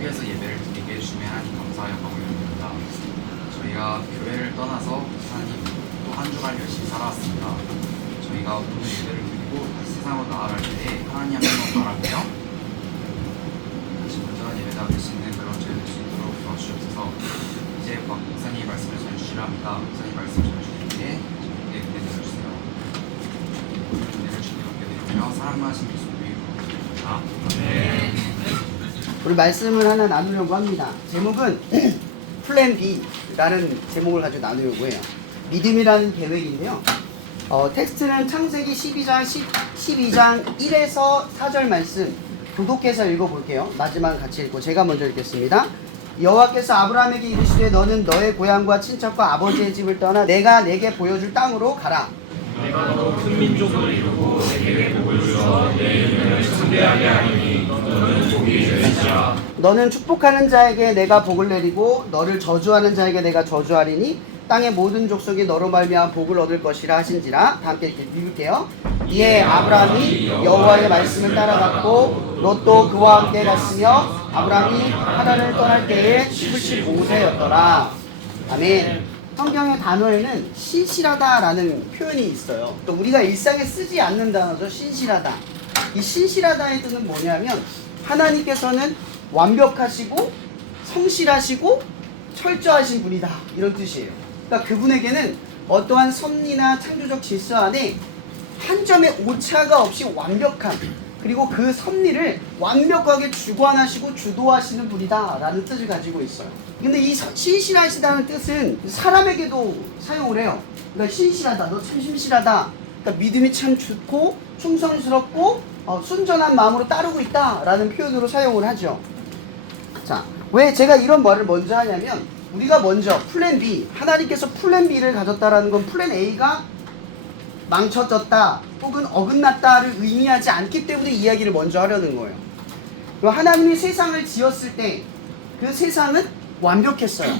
위해서 예배를 드리게 해주심에 하나님 감사하여 올려드립니다. 저희가 교회를 떠나서 하나님 또 한 주간 열심히 살아왔습니다. 저희가 오늘 예배를 드리고 다시 세상으로 나아갈 때에 하나님 한 번 바라고요. 다시 온전한 예배가 될 수 있는 그런 저희 될 수 있도록 도와주시옵소서. 이제 목사님 말씀을 전해주시려 합니다. 목사님 말씀 전해주실 때에 저에게 은혜 내려주세요. 은혜를 주님 얻게 되며 사랑만 하신 예수 이름으로 네. 우리 말씀을 하나 나누려고 합니다. 제목은 플랜 B라는 제목을 가지고 나누려고 해요. 믿음이라는 계획인데요. 텍스트는 창세기 12장 1에서 4절 말씀 교독해서 읽어볼게요. 마지막 같이 읽고 제가 먼저 읽겠습니다. 여호와께서 아브라함에게 이르시되 너는 너의 고향과 친척과 아버지의 집을 떠나 내가 내게 보여줄 땅으로 가라. 내가 너 큰 민족을 이루고 내게 복을 주어 내 이름을 창대하게 하리니 너는 복이 될지라. 너는 축복하는 자에게 내가 복을 내리고 너를 저주하는 자에게 내가 저주하리니 땅의 모든 족속이 너로 말미암아 복을 얻을 것이라 하신지라. 다 함께 읽을게요. 이에 아브라함이 여호와의 말씀을 따라갔고 롯도 그와 함께 갔으며 아브라함이 하란을 떠날 때에 75세였더라. 아멘. 성경의 단어에는 신실하다라는 표현이 있어요. 또 우리가 일상에 쓰지 않는 단어죠. 신실하다. 이 신실하다의 뜻은 뭐냐면 하나님께서는 완벽하시고 성실하시고 철저하신 분이다, 이런 뜻이에요. 그러니까 그분에게는 어떠한 섭리나 창조적 질서 안에 한 점의 오차가 없이 완벽함, 그리고 그 섭리를 완벽하게 주관하시고 주도하시는 분이다 라는 뜻을 가지고 있어요. 근데 이 신실하시다는 뜻은 사람에게도 사용을 해요. 그러니까 신실하다, 너 참 신실하다, 그러니까 믿음이 참 좋고 충성스럽고 순전한 마음으로 따르고 있다 라는 표현으로 사용을 하죠. 자, 왜 제가 이런 말을 먼저 하냐면 우리가 먼저 플랜 B, 하나님께서 플랜 B를 가졌다라는 건 플랜 A가 망쳐졌다 혹은 어긋났다를 의미하지 않기 때문에 이야기를 먼저 하려는 거예요. 하나님이 세상을 지었을 때 그 세상은 완벽했어요.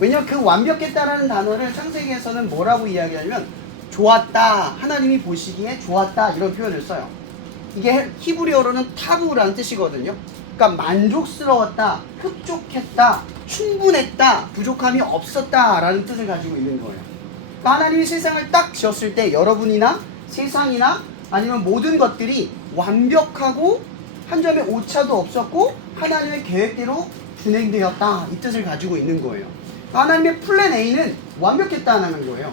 왜냐하면 그 완벽했다라는 단어를 창세기에서는 뭐라고 이야기하냐면 좋았다, 하나님이 보시기에 좋았다, 이런 표현을 써요. 이게 히브리어로는 타부라는 뜻이거든요. 그러니까 만족스러웠다, 흡족했다, 충분했다, 부족함이 없었다 라는 뜻을 가지고 있는 거예요. 그러니까 하나님이 세상을 딱 지었을 때 여러분이나 세상이나 아니면 모든 것들이 완벽하고 한 점의 오차도 없었고 하나님의 계획대로 진행되었다, 이 뜻을 가지고 있는 거예요. 하나님의 플랜 A는 완벽했다는 거예요.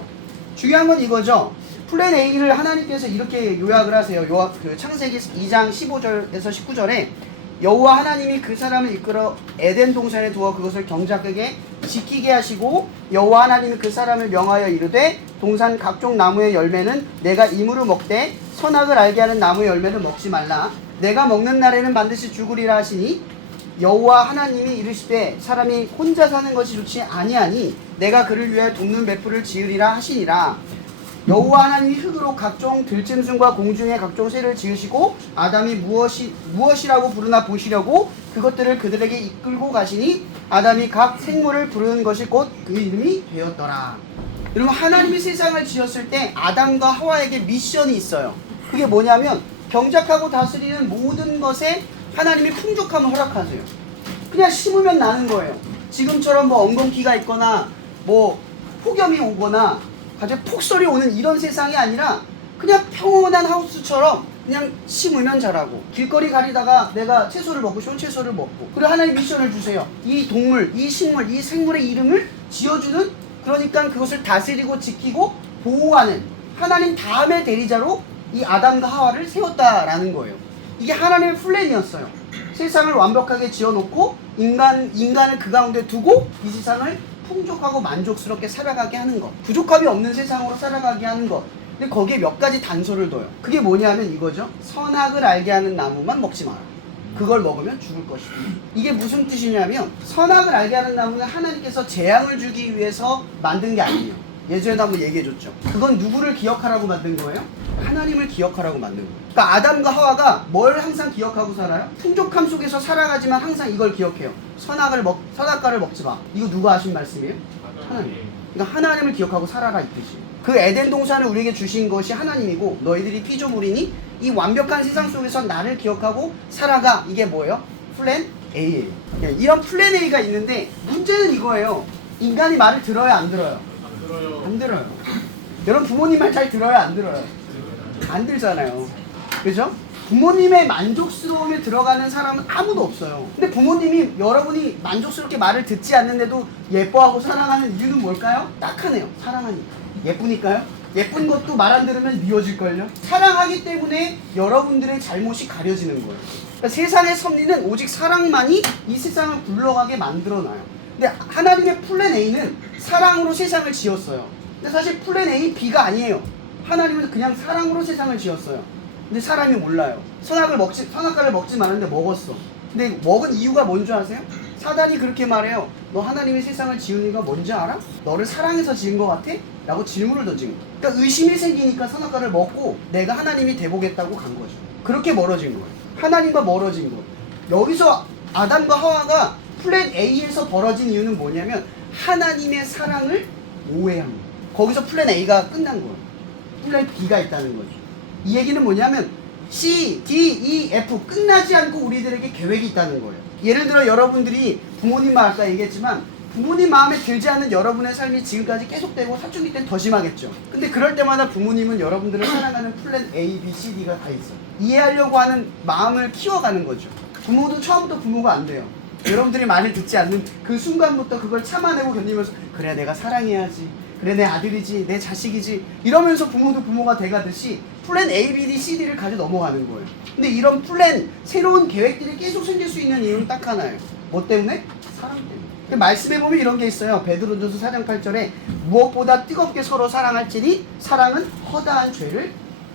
중요한 건 이거죠. 플랜 A를 하나님께서 이렇게 요약을 하세요. 창세기 2장 15절에서 19절에 여호와 하나님이 그 사람을 이끌어 에덴 동산에 두어 그것을 경작하게 지키게 하시고 여호와 하나님이 그 사람을 명하여 이르되 동산 각종 나무의 열매는 내가 임으로 먹되 선악을 알게 하는 나무의 열매는 먹지 말라. 내가 먹는 날에는 반드시 죽으리라 하시니 여호와 하나님이 이르시되 사람이 혼자 사는 것이 좋지 아니하니 내가 그를 위하여 돕는 배풀을 지으리라 하시니라. 여호와 하나님이 흙으로 각종 들짐승과 공중의 각종 새를 지으시고 아담이 무엇이라고 부르나 보시려고 그것들을 그들에게 이끌고 가시니 아담이 각 생물을 부르는 것이 곧 그 이름이 되었더라. 여러분, 하나님이 세상을 지었을 때 아담과 하와에게 미션이 있어요. 그게 뭐냐면 경작하고 다스리는 모든 것에 하나님이 풍족함을 허락하세요. 그냥 심으면 나는 거예요. 지금처럼 뭐 엉겅퀴가 있거나 뭐 폭염이 오거나 갑자기 폭설이 오는 이런 세상이 아니라 그냥 평온한 하우스처럼 그냥 심으면 자라고, 길거리 가리다가 내가 채소를 먹고 싶으면 채소를 먹고, 그리고 하나님 미션을 주세요. 이 동물, 이 식물, 이 생물의 이름을 지어주는, 그러니까 그것을 다스리고 지키고 보호하는 하나님 다음의 대리자로 이 아담과 하와를 세웠다라는 거예요. 이게 하나님의 플랜이었어요. 세상을 완벽하게 지어놓고 인간을 그 가운데 두고 이 세상을 풍족하고 만족스럽게 살아가게 하는 것, 부족함이 없는 세상으로 살아가게 하는 것. 근데 거기에 몇 가지 단서를 둬요. 그게 뭐냐면 이거죠. 선악을 알게 하는 나무만 먹지 마라. 그걸 먹으면 죽을 것이다. 이게 무슨 뜻이냐면 선악을 알게 하는 나무는 하나님께서 재앙을 주기 위해서 만든 게 아니에요. 예전에도 한번 얘기해줬죠. 그건 누구를 기억하라고 만든 거예요? 하나님을 기억하라고 만든 거예요. 그러니까 아담과 하와가 뭘 항상 기억하고 살아요? 풍족함 속에서 살아가지만 항상 이걸 기억해요. 선악과를 먹지 마. 이거 누가 하신 말씀이에요? 하나님. 그러니까 하나님을 기억하고 살아라, 이 뜻이에요. 그 에덴 동산을 우리에게 주신 것이 하나님이고 너희들이 피조물이니 이 완벽한 세상 속에서 나를 기억하고 살아가. 이게 뭐예요? 플랜 A예요. 이런 플랜 A가 있는데 문제는 이거예요. 인간이 말을 들어요, 안 들어요? 안 들어요. 여러분 부모님 말 잘 들어요, 안 들어요? 안 들잖아요. 그죠? 부모님의 만족스러움에 들어가는 사람은 아무도 없어요. 근데 부모님이 여러분이 만족스럽게 말을 듣지 않는데도 예뻐하고 사랑하는 이유는 뭘까요? 딱 하네요. 사랑하니까. 예쁘니까요? 예쁜 것도 말 안 들으면 미워질걸요? 사랑하기 때문에 여러분들의 잘못이 가려지는 거예요. 그러니까 세상의 섭리는 오직 사랑만이 이 세상을 굴러가게 만들어놔요. 근데 하나님의 플랜 A는 사랑으로 세상을 지었어요. 근데 사실 플랜 A, B가 아니에요. 하나님은 그냥 사랑으로 세상을 지었어요. 근데 사람이 몰라요. 선악과를 먹지 말았는데 먹었어. 근데 먹은 이유가 뭔지 아세요? 사단이 그렇게 말해요. 너 하나님의 세상을 지은 이유가 뭔지 알아? 너를 사랑해서 지은 것 같아? 라고 질문을 던진 거예요. 그러니까 의심이 생기니까 선악과를 먹고 내가 하나님이 돼보겠다고 간 거죠. 그렇게 멀어진 거예요. 하나님과 멀어진 거예요. 여기서 아담과 하와가 플랜 A에서 벌어진 이유는 뭐냐면 하나님의 사랑을 오해한 거예요. 거기서 플랜 A가 끝난 거예요. 플랜 B가 있다는 거죠. 이 얘기는 뭐냐면 C, D, E, F 끝나지 않고 우리들에게 계획이 있다는 거예요. 예를 들어 여러분들이 부모님 말 아까 얘기했지만 부모님 마음에 들지 않는 여러분의 삶이 지금까지 계속되고 사춘기 때는 더 심하겠죠. 근데 그럴 때마다 부모님은 여러분들을 사랑하는 플랜 A, B, C, D가 다 있어요. 이해하려고 하는 마음을 키워가는 거죠. 부모도 처음부터 부모가 안 돼요. 여러분들이 말을 듣지 않는 그 순간부터 그걸 참아내고 견디면서 그래 내가 사랑해야지, 그래 내 아들이지, 내 자식이지 이러면서 부모도 부모가 돼가듯이 플랜 A, B, D, C, D를 가지고 넘어가는 거예요. 근데 이런 플랜, 새로운 계획들이 계속 생길 수 있는 이유는 딱 하나예요. 뭐 때문에? 사랑 때문에. 말씀에 보면 이런 게 있어요. 베드로전서 4장 8절에 무엇보다 뜨겁게 서로 사랑할지니 사랑은 허다한 죄를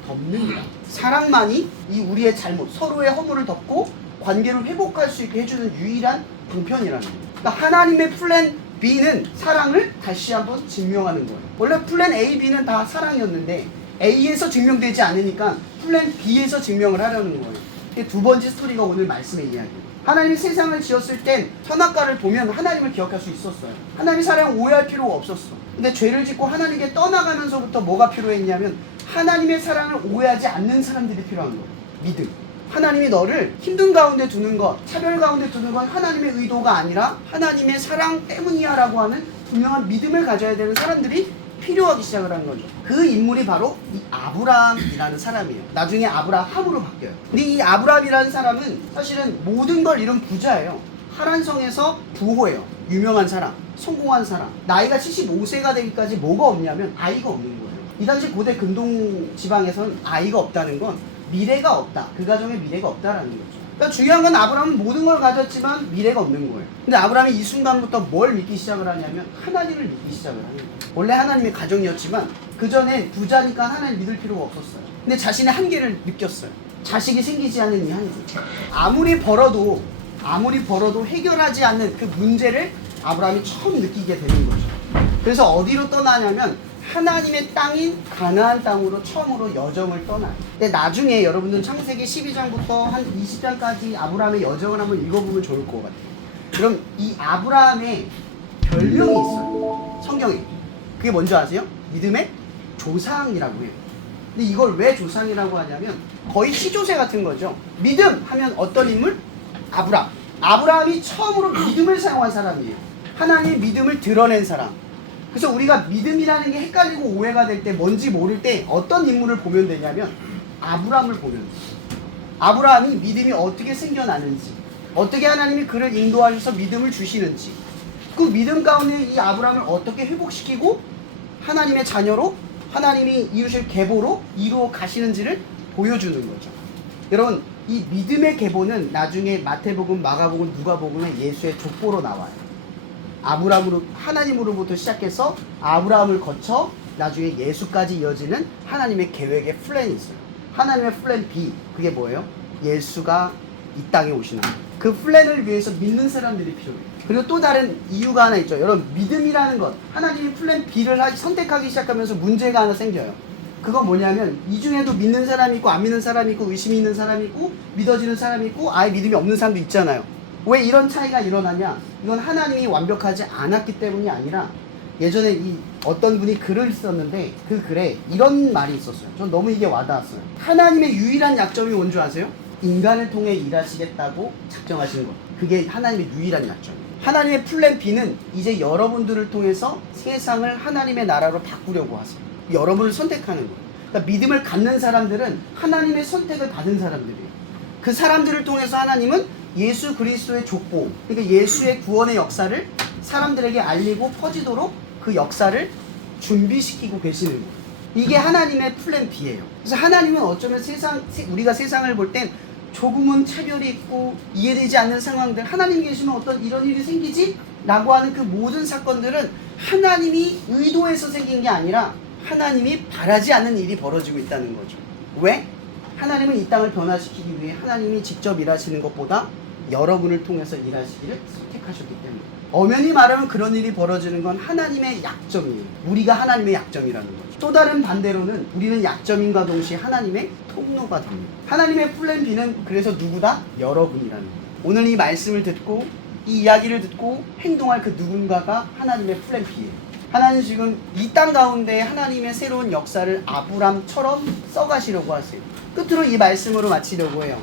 덮느니라. 사랑만이 이 우리의 잘못, 서로의 허물을 덮고 관계를 회복할 수 있게 해주는 유일한 방편이라는 거예요. 그러니까 하나님의 플랜 B는 사랑을 다시 한번 증명하는 거예요. 원래 플랜 A, B는 다 사랑이었는데 A에서 증명되지 않으니까 플랜 B에서 증명을 하려는 거예요. 이게 두 번째 스토리가 오늘 말씀의 이야기예요. 하나님이 세상을 지었을 땐 선악과를 보면 하나님을 기억할 수 있었어요. 하나님 사랑을 오해할 필요가 없었어. 근데 죄를 짓고 하나님께 떠나가면서부터 뭐가 필요했냐면 하나님의 사랑을 오해하지 않는 사람들이 필요한 거예요. 믿음. 하나님이 너를 힘든 가운데 두는 것, 차별 가운데 두는 건 하나님의 의도가 아니라 하나님의 사랑 때문이야 라고 하는 분명한 믿음을 가져야 되는 사람들이 필요하기 시작을 한 거죠. 그 인물이 바로 이 아브라함이라는 사람이에요. 나중에 아브라함으로 바뀌어요. 근데 이 아브라함이라는 사람은 사실은 모든 걸 이룬 부자예요. 하란성에서 부호예요. 유명한 사람, 성공한 사람. 나이가 75세가 되기까지 뭐가 없냐면 아이가 없는 거예요. 이 당시 고대 근동 지방에서는 아이가 없다는 건 미래가 없다. 그 가정에 미래가 없다라는 거죠. 그러니까 중요한 건 아브라함은 모든 걸 가졌지만 미래가 없는 거예요. 근데 아브라함이 이 순간부터 뭘 믿기 시작을 하냐면 하나님을 믿기 시작을 하는 거예요. 원래 하나님의 가정이었지만 그전엔 부자니까 하나님 믿을 필요가 없었어요. 근데 자신의 한계를 느꼈어요. 자식이 생기지 않는 이 한계. 아무리 벌어도 해결하지 않는 그 문제를 아브라함이 처음 느끼게 되는 거죠. 그래서 어디로 떠나냐면 하나님의 땅인 가나안 땅으로 처음으로 여정을 떠나요. 근데 나중에 여러분들은 창세기 12장부터 한 20장까지 아브라함의 여정을 한번 읽어보면 좋을 것 같아요. 그럼 이 아브라함의 별명이 있어요. 성경에. 그게 뭔지 아세요? 믿음의 조상이라고 해요. 근데 이걸 왜 조상이라고 하냐면 거의 시조새 같은 거죠. 믿음 하면 어떤 인물? 아브라함. 아브라함이 처음으로 믿음을 사용한 사람이에요. 하나님의 믿음을 드러낸 사람. 그래서 우리가 믿음이라는 게 헷갈리고 오해가 될 때 뭔지 모를 때 어떤 인물을 보면 되냐면 아브라함을 보면 돼요. 아브라함이 믿음이 어떻게 생겨나는지, 어떻게 하나님이 그를 인도하셔서 믿음을 주시는지, 그 믿음 가운데 이 아브라함을 어떻게 회복시키고 하나님의 자녀로 하나님이 이루실 계보로 이루어 가시는지를 보여주는 거죠. 여러분, 이 믿음의 계보는 나중에 마태복음, 마가복음, 누가복음에 예수의 족보로 나와요. 아브라함으로 하나님으로부터 시작해서 아브라함을 거쳐 나중에 예수까지 이어지는 하나님의 계획의 플랜이 있어요. 하나님의 플랜 B, 그게 뭐예요? 예수가 이 땅에 오시는 거예요. 그 플랜을 위해서 믿는 사람들이 필요해요. 그리고 또 다른 이유가 하나 있죠. 여러분, 믿음이라는 것, 하나님이 플랜 B를 선택하기 시작하면서 문제가 하나 생겨요. 그건 뭐냐면 이 중에도 믿는 사람이 있고 안 믿는 사람이 있고 의심이 있는 사람이 있고 믿어지는 사람이 있고 아예 믿음이 없는 사람도 있잖아요. 왜 이런 차이가 일어나냐? 이건 하나님이 완벽하지 않았기 때문이 아니라 예전에 이 어떤 분이 글을 썼는데 그 글에 이런 말이 있었어요. 전 너무 이게 와닿았어요. 하나님의 유일한 약점이 뭔 줄 아세요? 인간을 통해 일하시겠다고 작정하시는 거예요. 그게 하나님의 유일한 약점이에요. 하나님의 플랜 B는 이제 여러분들을 통해서 세상을 하나님의 나라로 바꾸려고 하세요. 여러분을 선택하는 거예요. 그러니까 믿음을 갖는 사람들은 하나님의 선택을 받은 사람들이에요. 그 사람들을 통해서 하나님은 예수 그리스도의 족보, 그러니까 예수의 구원의 역사를 사람들에게 알리고 퍼지도록 그 역사를 준비시키고 계시는 거예요. 이게 하나님의 플랜 B예요. 그래서 하나님은 어쩌면 우리가 세상을 볼 땐 조금은 차별이 있고 이해되지 않는 상황들, 하나님 계시면 어떤 이런 일이 생기지? 라고 하는 그 모든 사건들은 하나님이 의도해서 생긴 게 아니라 하나님이 바라지 않는 일이 벌어지고 있다는 거죠. 왜? 하나님은 이 땅을 변화시키기 위해 하나님이 직접 일하시는 것보다 여러분을 통해서 일하시기를 선택하셨기 때문에, 엄연히 말하면 그런 일이 벌어지는 건 하나님의 약점이에요. 우리가 하나님의 약점이라는 거죠. 또 다른 반대로는 우리는 약점인과 동시에 하나님의 통로가 됩니다. 하나님의 플랜 B는 그래서 누구다? 여러분이라는 거예요. 오늘 이 말씀을 듣고 이 이야기를 듣고 행동할 그 누군가가 하나님의 플랜 B예요. 하나님 지금 이 땅 가운데 하나님의 새로운 역사를 아브람처럼 써가시려고 하세요. 끝으로 이 말씀으로 마치려고 해요.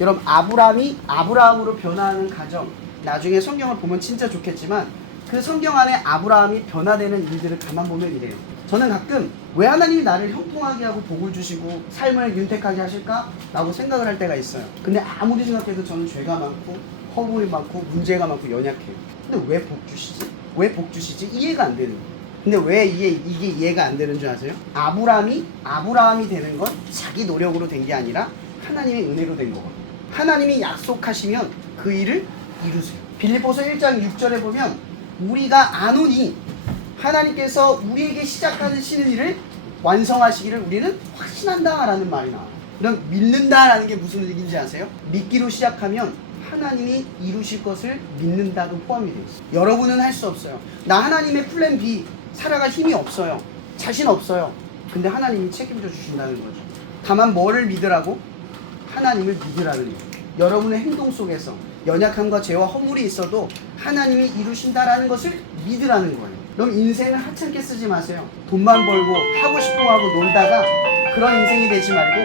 여러분, 아브람이 아브라함으로 변화하는 과정, 나중에 성경을 보면 진짜 좋겠지만 그 성경 안에 아브라함이 변화되는 일들을 가만 보면 이래요. 저는 가끔 왜 하나님이 나를 형통하게 하고 복을 주시고 삶을 윤택하게 하실까? 라고 생각을 할 때가 있어요. 근데 아무리 생각해도 저는 죄가 많고 허물이 많고 문제가 많고 연약해요. 근데 왜 복 주시지? 왜 복 주시지? 이해가 안 되는 거예요. 근데 왜 이게 이해가 안 되는 줄 아세요? 아브라함이 되는 건 자기 노력으로 된 게 아니라 하나님의 은혜로 된 거거든요. 하나님이 약속하시면 그 일을 이루세요. 빌립보서 1장 6절에 보면 우리가 아노니 하나님께서 우리에게 시작하시는 일을 완성하시기를 우리는 확신한다 라는 말이 나와요. 그럼 믿는다 라는 게 무슨 얘기인지 아세요? 믿기로 시작하면 하나님이 이루실 것을 믿는다도 포함이 되어 있어요. 여러분은 할 수 없어요. 나 하나님의 플랜 B 살아갈 힘이 없어요. 자신 없어요. 근데 하나님이 책임져 주신다는 거죠. 다만 뭐를 믿으라고? 하나님을 믿으라는 거예요. 여러분의 행동 속에서 연약함과 죄와 허물이 있어도 하나님이 이루신다라는 것을 믿으라는 거예요. 그럼 인생을 하찮게 쓰지 마세요. 돈만 벌고 하고 싶고 하고 놀다가 그런 인생이 되지 말고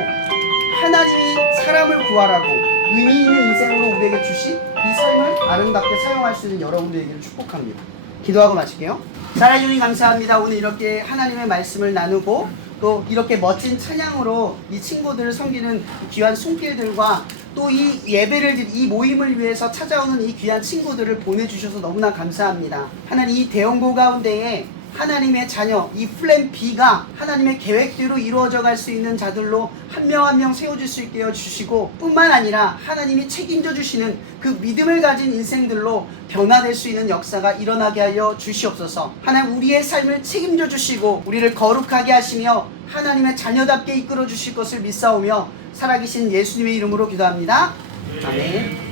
하나님이 사람을 구하라고 의미 있는 인생으로 우리에게 주신 이 삶을 아름답게 사용할 수 있는 여러분들에게 축복합니다. 기도하고 마칠게요. 사랑해주님 감사합니다. 오늘 이렇게 하나님의 말씀을 나누고 또 이렇게 멋진 찬양으로 이 친구들을 섬기는 귀한 손길들과 또 이 예배를 이 모임을 위해서 찾아오는 이 귀한 친구들을 보내주셔서 너무나 감사합니다. 하나님, 이 대원고 가운데에 하나님의 자녀, 이 플랜 B가 하나님의 계획대로 이루어져 갈 수 있는 자들로 한 명 한 명 세워질 수 있게 해주시고, 뿐만 아니라 하나님이 책임져 주시는 그 믿음을 가진 인생들로 변화될 수 있는 역사가 일어나게 하여 주시옵소서. 하나님, 우리의 삶을 책임져 주시고 우리를 거룩하게 하시며 하나님의 자녀답게 이끌어 주실 것을 믿사오며 살아계신 예수님의 이름으로 기도합니다. 아멘.